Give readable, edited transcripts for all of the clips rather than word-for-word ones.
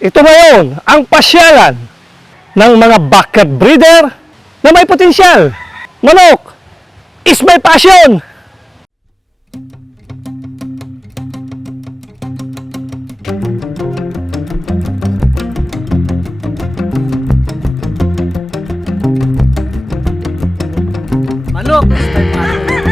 Ito ngayon ang pasyalan ng mga backyard breeder na may potensyal. Manok is my passion! Manok is my passion.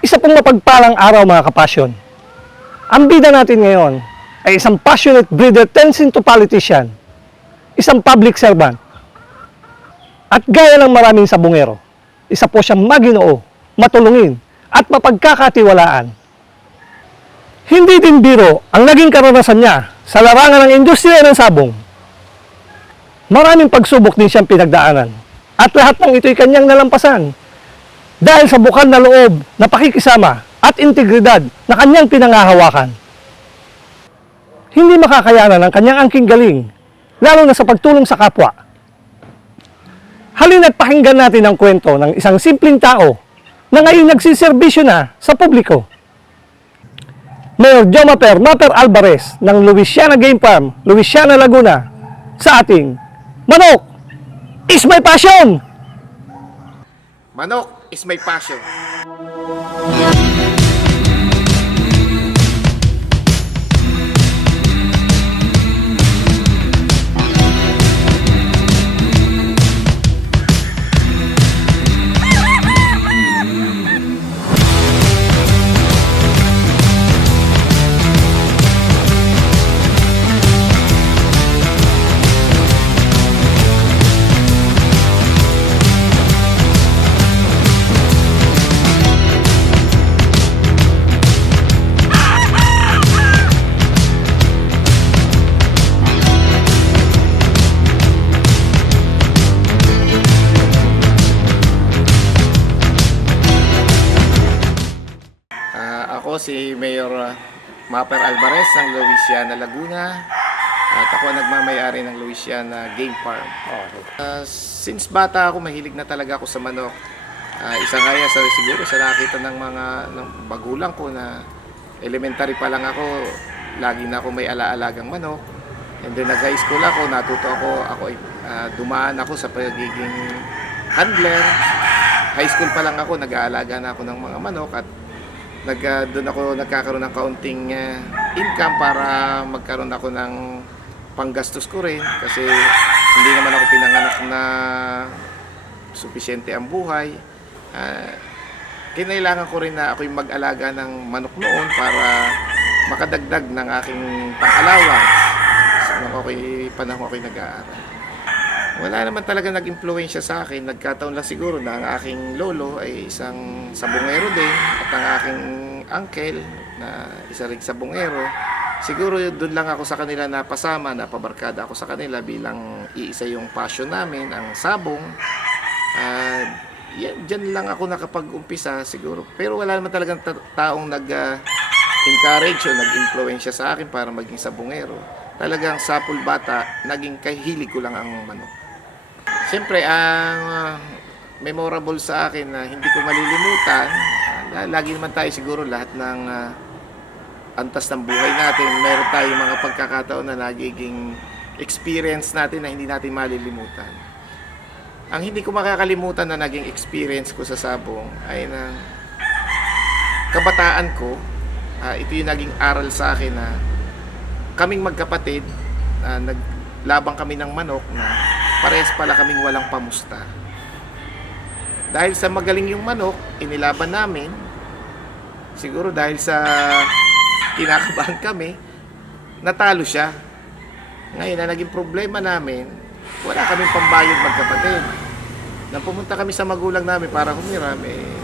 Isa pong mapagpalang araw mga kapasyon. Ang bida natin ngayon ay isang passionate breeder turns into politician, isang public servant, at gaya ng maraming sabungero, isa po siyang maginoo, matulungin, at mapagkakatiwalaan. Hindi din biro ang naging karanasan niya sa larangan ng industriya ng sabong. Maraming pagsubok din siyang pinagdaanan, at lahat ng ito'y kanyang nalampasan dahil sa bukal na loob na pakikisama at integridad na kanyang pinangahawakan. Hindi makakayanan ang kanyang angking galing, lalo na sa pagtulong sa kapwa. Halina't pakinggan natin ang kwento ng isang simpleng tao na ngayon nagsiservisyo na sa publiko. Mayor Jomaper Maper Alvarez ng Louisiana Game Farm, Louisiana, Laguna, sa ating Manok is my passion! Manok is my passion. Ako si Mayor Maper Alvarez ng Louisiana, Laguna, at ako nagmamayari ng Louisiana Game Farm. Since bata ako, mahilig na talaga ako sa manok. Isa nga yan siguro sa nakita ng mga magulang ko na elementary pa lang ako, lagi na ako may alaalagang manok. And then nag-high school ako, natuto ako dumaan ako sa pagiging handler. High school pa lang ako, nag-aalaga na ako ng mga manok at doon ako nagkakaroon ng kaunting income para magkaroon ako ng panggastos ko rin kasi hindi naman ako pinanganak na supisyente ang buhay. Kinailangan ko rin na ako yung mag-alaga ng manok noon para makadagdag ng aking pang-allowance sa panahon ako'y nag-aaral. Wala naman talaga nag-impluwensya sa akin. Nagkataon lang siguro na ang aking lolo ay isang sabungero din at ang aking uncle na isa ring sabungero. Siguro doon lang ako sa kanila napasama, napabarkada ako sa kanila bilang iisa yung passion namin, ang sabong. Diyan lang ako nakapag-umpisa siguro. Pero wala naman talagang taong nag-encourage o nag-impluwensya sa akin para maging sabungero. Talagang sapul bata, naging kahilig ko lang ang manok. Siyempre, ang memorable sa akin na hindi ko malilimutan, lagi naman tayo siguro lahat ng antas ng buhay natin, meron tayong mga pagkakataon na nagiging experience natin na hindi natin malilimutan. Ang hindi ko makakalimutan na naging experience ko sa sabong ay na kabataan ko, ito yung naging aral sa akin na kaming magkapatid, naglabang kami ng manok na parehas pala kaming walang pamusta. Dahil sa magaling yung manok, inilaban namin. Siguro dahil sa kinakabahan kami, natalo siya. Ngayon, na naging problema namin, wala kaming pambayad magkapatid. Nang pumunta kami sa magulang namin para humiram,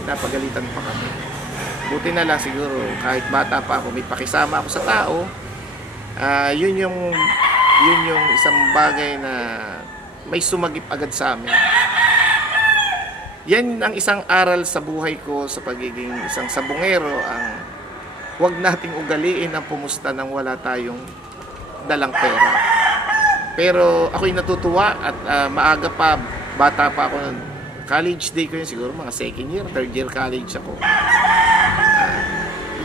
napagalitan pa kami. Buti na lang siguro, kahit bata pa ako, may pakisama ako sa tao. Yun yung isang bagay na may sumagip agad sa amin. Yan ang isang aral sa buhay ko sa pagiging isang sabungero, ang huwag nating ugaliin ang pumusta nang wala tayong dalang pera. Pero ako'y natutuwa at maaga pa, bata pa ako nun. College day ko yun, siguro mga second year, third year college ako.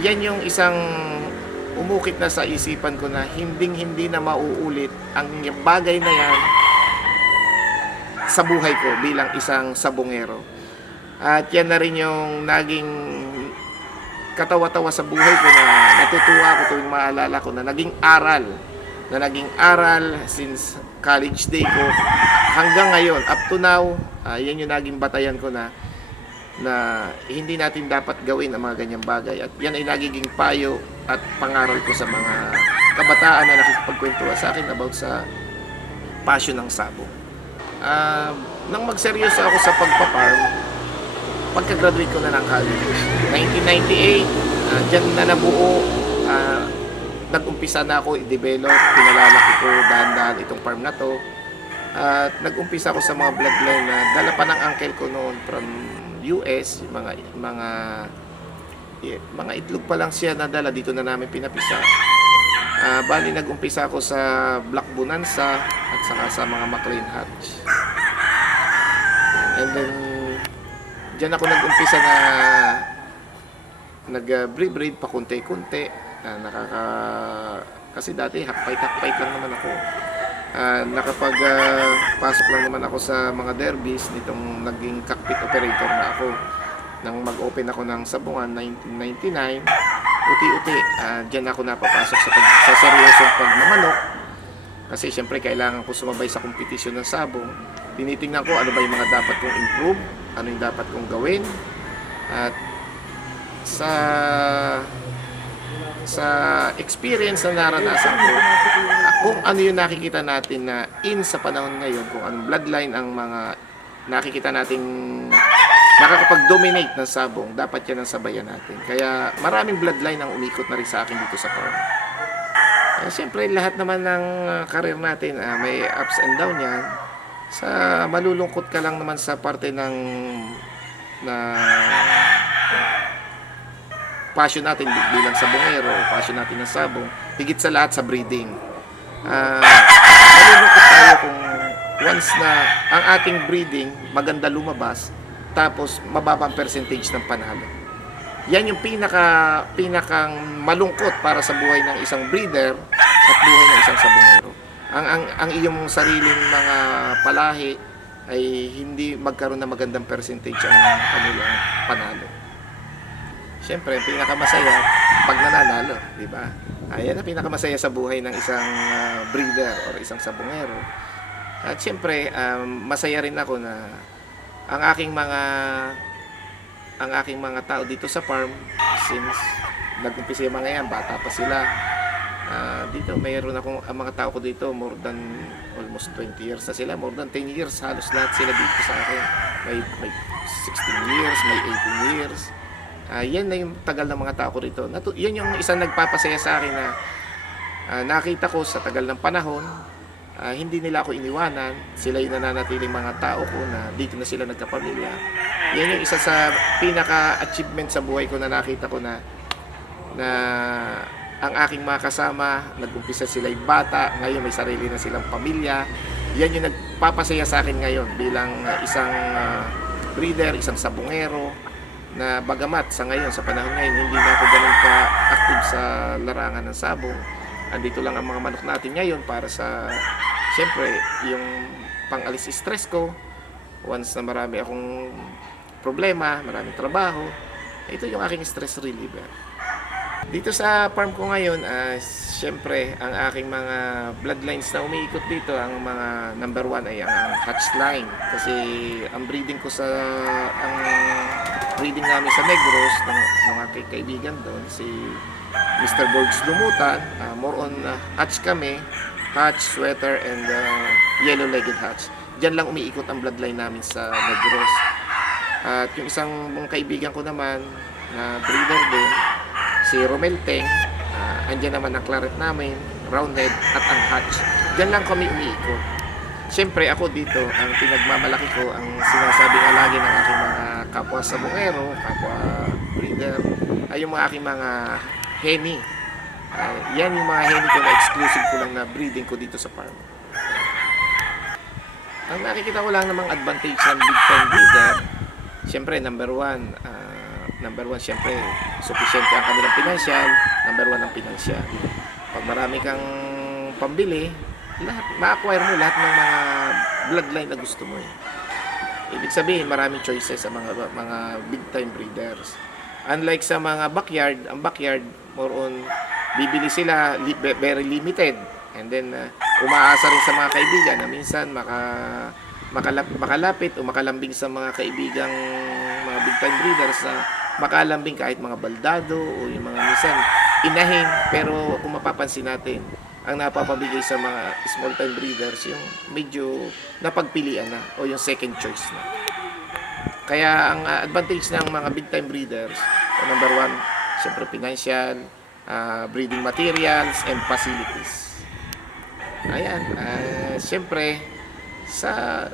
Yan yung isang umukit na sa isipan ko na hindi na mauulit ang bagay na yan sa buhay ko bilang isang sabungero. At yan na rin yung naging katawa-tawa sa buhay ko na natutuwa ako tuwing maalala ko na naging aral since college day ko hanggang ngayon, up to now. Yan yung naging batayan ko na hindi natin dapat gawin ang mga ganyang bagay. At yan ay nagiging payo at pangaral ko sa mga kabataan na nakikipagkwentuhan sa akin about sa passion ng sabong. Nang magseryoso ako sa pagpaparm, pagka-graduate ko na ng college, 1998, dyan na nabuo, nag-umpisa na ako i-develop, pinalalaki ko dahan-dahan itong farm na to. At nag-umpisa ako sa mga bloodline na dala pa ng uncle ko noon from US, mga itlog pa lang siya na dala, dito na namin pinapisa. Bali nag-umpisa ako sa Black Bonanza at saka sa mga McLean Hatch. And then diyan ako nag-umpisa na nag-breed pa kunti-kunti. Kasi dati hakpait lang naman ako. Nakapag-pasok lang naman ako sa mga derbies nitong naging cockpit operator na ako. Nang mag-open ako ng sabungan 1999, uti-uti, diyan ako napapasok sa seryosong pagmamanok. Kasi syempre kailangan ko sumabay sa kompetisyon ng sabong. Tinitingnan ko ano ba yung mga dapat kong improve, ano yung dapat kong gawin. At sa experience na naranasan ko, kung ano yung nakikita natin na sa panahon ngayon, kung anong bloodline ang mga nakikita nating nakakapag-dominate ng sabong, dapat yan ang sabayan natin. Kaya maraming bloodline ang umikot na rin sa akin dito sa farm. Siyempre, lahat naman ng career natin, may ups and down yan. Malulungkot ka lang naman sa parte ng passion natin bilang sabongero, passion natin ng sabong, higit sa lahat sa breeding. Malulungkot tayo kung once na ang ating breeding maganda lumabas, tapos mababa ang percentage ng panalo. Yan yung pinakang malungkot para sa buhay ng isang breeder at buhay ng isang sabongero. Ang iyong sariling mga palahi ay hindi magkaroon ng magandang percentage ang kanilang panalo. Siyempre, pinakamasaya pag nananalo, di ba? Ayan ang pinakamasaya sa buhay ng isang breeder or isang sabongero. At siyempre, masaya rin ako na ang aking mga tao dito sa farm, since nag-umpisa yung mga yan, bata pa sila. Dito mayroon akong ang mga tao ko dito more than almost 20 years na sila, more than 10 years halos lahat sila dito sa akin. May 16 years, may 18 years. Yan na yung tagal ng mga tao ko rito. Yan yung isang nagpapasaya sa akin na nakita ko sa tagal ng panahon, hindi nila ako iniwanan. Sila yung nananatiling mga tao ko na dito na sila nagkapamilya. Yan yung isa sa pinaka-achievement sa buhay ko na nakita ko na ang aking mga kasama, nag-umpisa sila yung bata, ngayon may sarili na silang pamilya. Yan yung nagpapasaya sa akin ngayon bilang isang breeder, isang sabongero, na bagamat sa ngayon, sa panahon ngayon, hindi na ako ganun ka-active sa larangan ng sabong. Andito lang ang mga manok natin ngayon para sa, siyempre, yung pang-alis stress ko. Once na marami akong problema, maraming trabaho, ito yung aking stress reliever. Dito sa farm ko ngayon, Siyempre, ang aking mga bloodlines na umiikot dito, ang mga number one ay ang hatch line. Kasi ang breeding ko ang breeding namin sa Negros, ng mga kaibigan doon, si Mr. Borgs Lumutan, more on hatch kami, hatch, sweater, and yellow-legged hatch. Diyan lang umiikot ang bloodline namin sa Negros. At yung isang kaibigan ko naman, na breeder din, si Romel Teng, andyan naman ang claret namin, roundhead at ang hatch. Diyan lang kami umiikot. Siyempre ako dito, ang pinagmamalaki ko, ang sinasabi nga lagi ng aking mga kapwa sabongero, kapwa breeder, ay yung mga aking mga heni. Yan yung mga heni ko na exclusive ko lang na breeding ko dito sa farm. Ang nakikita ko lang namang advantage ng big time breeder, siyempre number one, siyempre, sufficiente ang kanilang financial. Number one ang financial. Pag marami kang pambili, ma-acquire mo lahat ng mga bloodline na gusto mo. Ibig sabihin, maraming choices sa mga big time breeders. Unlike sa mga backyard, ang backyard, more on, bibili sila very limited. And then, umaasa rin sa mga kaibigan na minsan makalapit o makalambing sa mga kaibigang mga big time breeders na makalambing kahit mga baldado o yung mga minsan inahin. Pero kung mapapansin natin, ang napapabigay sa mga small time breeders yung medyo napagpilian na o yung second choice na. Kaya ang advantage ng mga big time breeders, number one, siyempre financial, breeding materials and facilities. Ayan, siyempre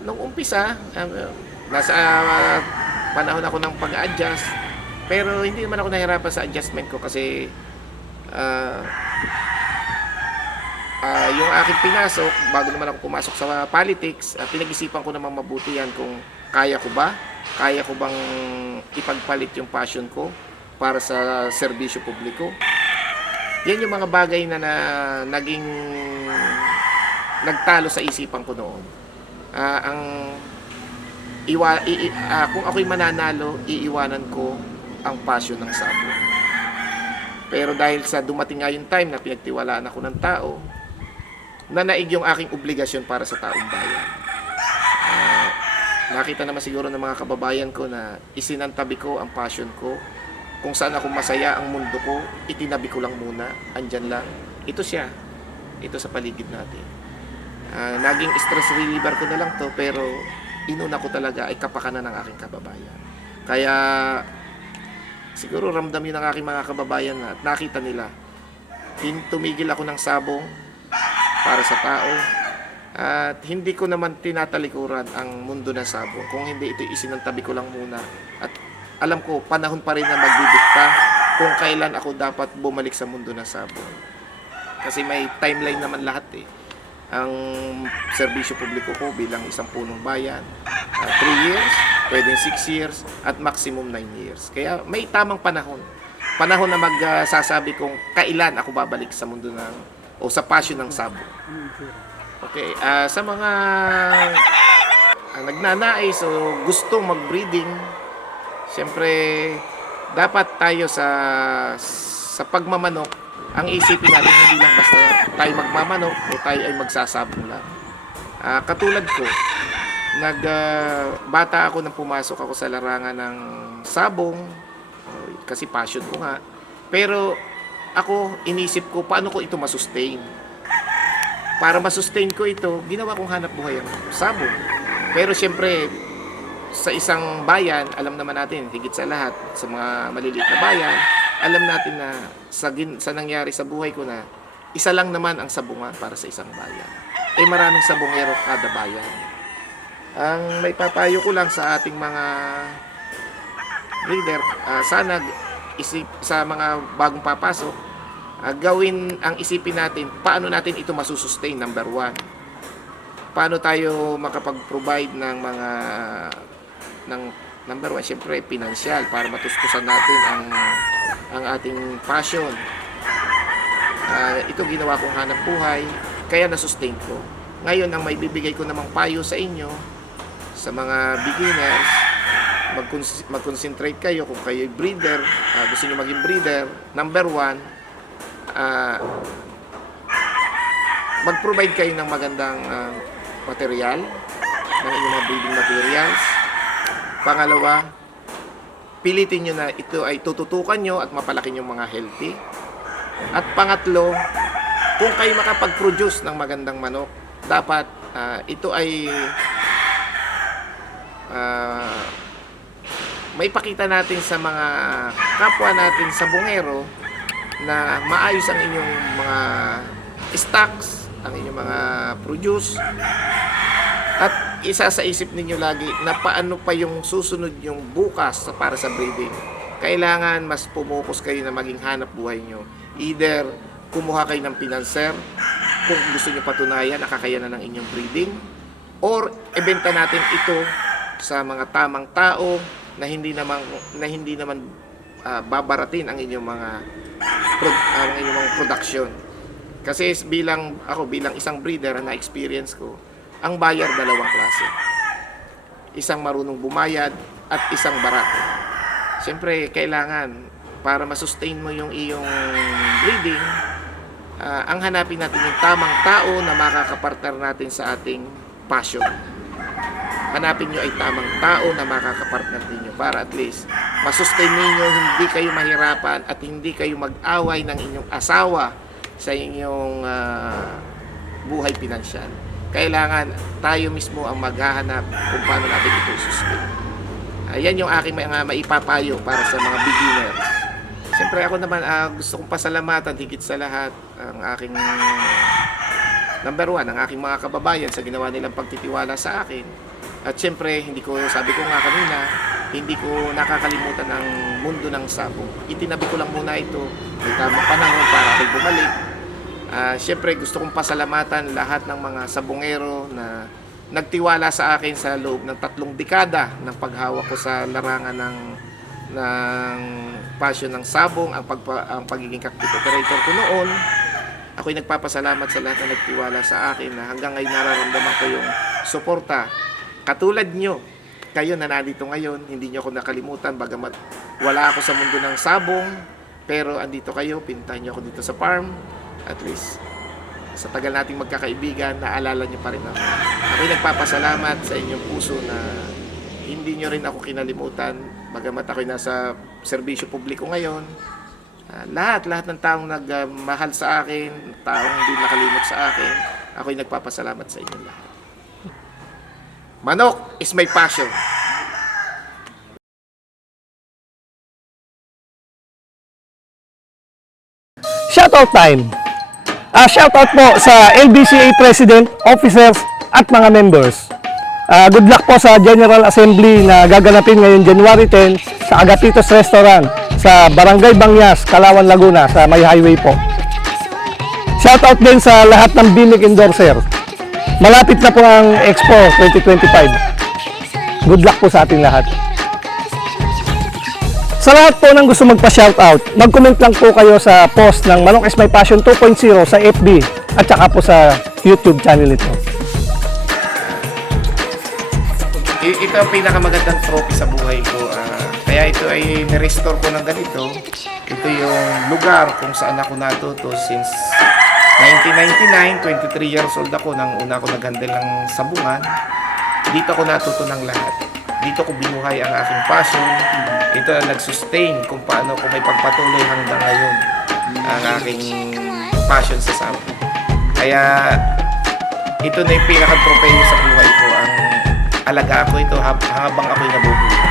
nung umpisa, nasa panahon ako ng pag-adjust, pero hindi naman ako nahirapan sa adjustment ko kasi yung aking pinasok, bago naman ako pumasok sa politics, pinag-isipan ko naman mabuti yan kung kaya ko bang ipagpalit yung passion ko para sa serbisyo publiko. Yan yung mga bagay na naging nagtalo sa isipan ko noon. Kung ako'y mananalo, iiwanan ko ang passion ng sabong. Pero dahil sa dumating nga yung time na pinagtiwalaan ako ng tao, nanaig yung aking obligasyon para sa taong bayan. Nakita naman siguro ng mga kababayan ko na isinantabi ko ang passion ko. Kung saan ako masaya ang mundo ko, itinabi ko lang muna, andyan lang. Ito siya, ito sa paligid natin. Naging stress reliever ko na lang to, pero inuna ko talaga ay kapakanan ng aking kababayan. Kaya siguro ramdam yun ng aking mga kababayan na nakita nila. Tumigil ako ng sabong para sa tao. At hindi ko naman tinatalikuran ang mundo ng sabong. Kung hindi, ito isinantabi ko lang muna. At alam ko, panahon pa rin na magdidikta kung kailan ako dapat bumalik sa mundo ng sabong. Kasi may timeline naman lahat eh. Ang serbisyo publiko ko bilang isang punong bayan, 3 years, pwedeng 6 years, at maximum 9 years. Kaya may tamang panahon. Panahon na magsasabi kung kailan ako babalik sa mundo o sa passion ng sabong. Okay, sa mga nagnanais o gustong mag-breeding, siyempre dapat tayo sa pagmamanok, ang isipin natin hindi lang basta tayo magmamanok o tayo ay magsasabong lang. Katulad ko, bata ako nang pumasok ako sa larangan ng sabong, kasi passion ko nga. Pero ako, inisip ko paano ko ito masustain. Para masustain ko ito, ginawa kong hanap buhay ang sabong. Pero siyempre, sa isang bayan, alam naman natin, higit sa lahat, sa mga maliliit na bayan, alam natin na sa nangyari sa buhay ko na isa lang naman ang sabungan para sa isang bayan. Maraming sabongero kada bayan. Ang may papayo ko lang sa ating mga breeder, sana sa mga bagong papasok, gawin ang isipin natin, paano natin ito masusustain, number one. Paano tayo makapag-provide ng number one, syempre, financial, para matustusan natin ang ating passion. Ito ginawa kong hanap buhay, kaya nasustain ko. Ngayon, ang maibibigay ko namang payo sa inyo, sa mga beginners, mag-concentrate kayo kung kayo'y breeder, gusto nyo maging breeder. Number one, mag-provide kayo ng magandang material, ng inyong mga breeding materials. Pangalawa, pilitin nyo na ito ay tututukan nyo at mapalaki yung mga healthy. At pangatlo, kung kayo makapag-produce ng magandang manok, dapat ito ay may pakita natin sa mga kapwa natin sa bungero na maayos ang inyong mga stocks, ang inyong mga produce. At isa sa isip ninyo lagi na paano pa yung susunod yung bukas para sa breeding. Kailangan mas pumukus kayo na maging hanap buhay nyo. Either kumuha kayo ng pinanser kung gusto nyo patunayan nakakayanan ng inyong breeding, or ibenta natin ito sa mga tamang tao na hindi naman babaratin ang inyong mga production. Kasi bilang isang breeder na experience ko, ang buyer dalawang klase. Isang marunong bumayad at isang barato. Siyempre, kailangan para masustain mo yung iyong breeding, ang hanapin natin yung tamang tao na makakapartner natin sa ating passion. Hanapin nyo ay tamang tao na makakapartner ninyo para at least masustain ninyo, hindi kayo mahirapan at hindi kayo mag-away ng inyong asawa sa inyong buhay pinansyal. Kailangan tayo mismo ang maghahanap kung paano natin ito sustain. Ayan yung aking mga maipapayo para sa mga beginners. Siyempre ako naman gusto kong pasalamatan higit sa lahat ang aking number one, ang aking mga kababayan sa ginawa nilang pagtitiwala sa akin. At siyempre, sabi ko nga kanina, hindi ko nakakalimutan ang mundo ng sabong. Itinabi ko lang muna ito, may tamang panahon para ako'y bumalik. Siyempre, gusto kong pasalamatan lahat ng mga sabongero na nagtiwala sa akin sa loob ng 3 dekada ng paghawak ko sa larangan ng passion ng sabong, ang pagiging cockpit operator ko noon. Ako'y nagpapasalamat sa lahat na nagtiwala sa akin na hanggang ngayon nararamdaman ko yung suporta. Katulad nyo, kayo na nandito ngayon, hindi nyo ako nakalimutan, bagamat wala ako sa mundo ng sabong, pero andito kayo, pintahan nyo ako dito sa farm. At least, sa tagal nating magkakaibigan, naalala nyo pa rin ako. Ako'y nagpapasalamat sa inyong puso na hindi nyo rin ako kinalimutan, bagamat ako'y nasa serbisyo publiko ngayon. Lahat ng taong nagmahal sa akin, taong hindi nakalimot sa akin, ako'y nagpapasalamat sa inyong lahat. Manok is my passion. Shoutout time! Shoutout po sa LBCA President, Officers at mga members. Good luck po sa General Assembly na gaganapin ngayon January 10 sa Agapitos Restaurant sa Barangay Bangyas, Calauan, Laguna sa may highway po. Shoutout din sa lahat ng BIMIC endorser. Malapit na po ang Expo 2025. Good luck po sa ating lahat. Sa lahat po ng gusto magpa-shoutout, mag-comment lang po kayo sa post ng Manok is My Passion 2.0 sa FB at saka po sa YouTube channel nito. Ito ang pinakamagandang trophy sa buhay ko. Kaya ito ay nirestore ko ng ganito. Ito yung lugar kung saan ako natuto since 1999, 23 years old ako nang una ako nag-handle ng sabungan. Dito ako natuto ng lahat. Dito ko binuhay ang aking passion. Ito ang nag-sustain kung paano ko may pagpatuloy hanggang ngayon ang aking passion sa sabong. Kaya ito na yung pinaka-tropeyo sa buhay ko. Ang alaga ko ito habang ako'y nabubuhay.